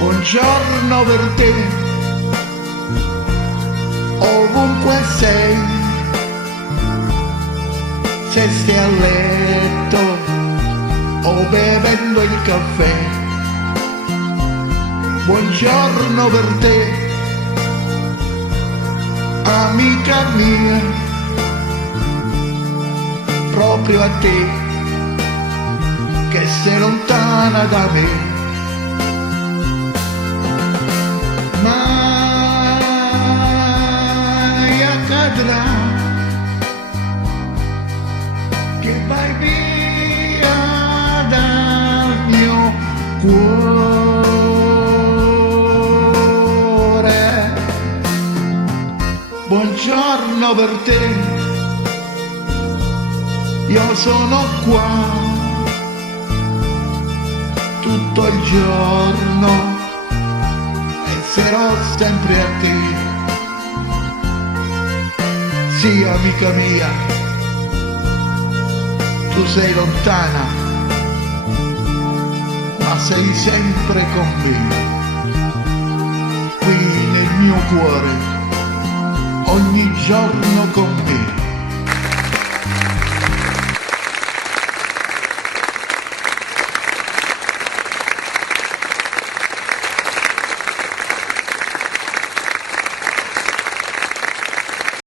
Buongiorno per te, ovunque sei, se stai a letto o bevendo il caffè. Buongiorno per te, amica mia, proprio a te che sei lontana da me. Mai accadrà che vai via dal mio cuore. Buongiorno per te, io sono qua tutto il giorno, sarò sempre a te. Sì, amica mia, tu sei lontana, ma sei sempre con me, qui nel mio cuore, ogni giorno con me.